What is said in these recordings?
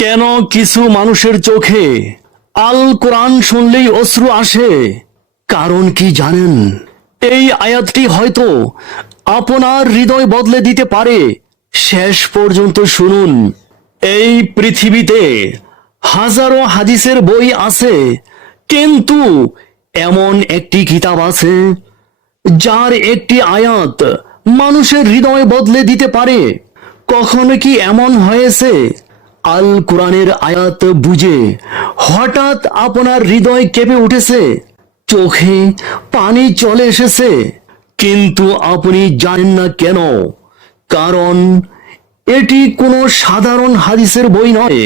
কেন কিছু মানুষের চোখে আল কোরআন শুনলেই অশ্রু আসে? কারণ কি জানেন? এই আয়াতটি হয়তো আপনার হৃদয় বদলে দিতে পারে। শেষ পর্যন্ত শুনুন। এই পৃথিবীতে হাজারো হাদিসের বই আছে, কিন্তু এমন একটি কিতাব আছে যার একটি আয়াত মানুষের হৃদয় বদলে দিতে পারে। কখনো কি এমন হয়েছে আল কোরআনের আয়াত বুঝে হঠাৎ আপনার হৃদয় কেঁপে উঠেছে, চোখে পানি চলে এসেছে, কিন্তু আপনি জানেন না কেন? কারণ এটি কোনো সাধারণ হাদিসের বই নয়।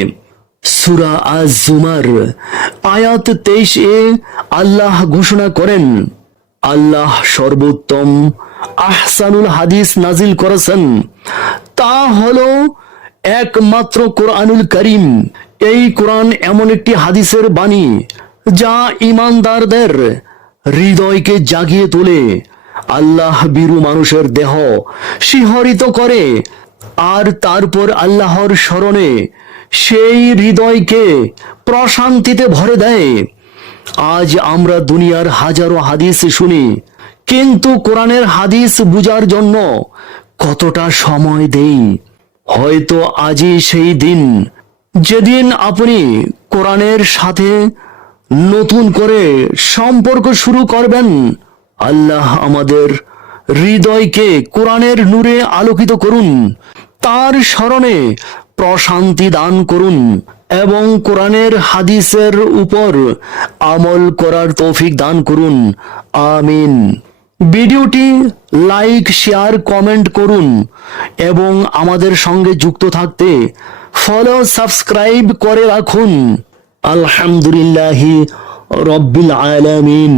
সূরা আজ-জুমার আয়াত 23-এ আল্লাহ ঘোষণা করেন, আল্লাহ সর্বোত্তম আহসানুল হাদিস নাজিল করেছেন, তা হলো একমাত্র কোরআনুল করিম। এই কোরআন এমন একটি হাদিসের বাণী যা ঈমানদারদের হৃদয়কে জাগিয়ে তোলে, আল্লাহ বীরু মানুষের দেহ শিহরিত করে, আর তারপর আল্লাহর স্মরণে সেই হৃদয়কে প্রশান্তিতে ভরে দেয়। আজ আমরা দুনিয়ার হাজারো হাদিস শুনি, কিন্তু কোরআনের হাদিস বুঝার জন্য কতটা সময় দেই? হয়তো আজই সেই দিন যেদিন আপনি কোরআনের সাথে নতুন করে সম্পর্ক শুরু করবেন। আল্লাহ আমাদের হৃদয়কে কোরআনের নূরে আলোকিত করুন, তার স্মরণে প্রশান্তি দান করুন এবং কোরআনের হাদিসের উপর আমল করার তৌফিক দান করুন। আমিন। ভিডিওটি লাইক, শেয়ার, কমেন্ট করুন এবং আমাদের সঙ্গে যুক্ত থাকতে ফলো, সাবস্ক্রাইব করে রাখুন। আলহামদুলিল্লাহি রব্বিল আলামিন।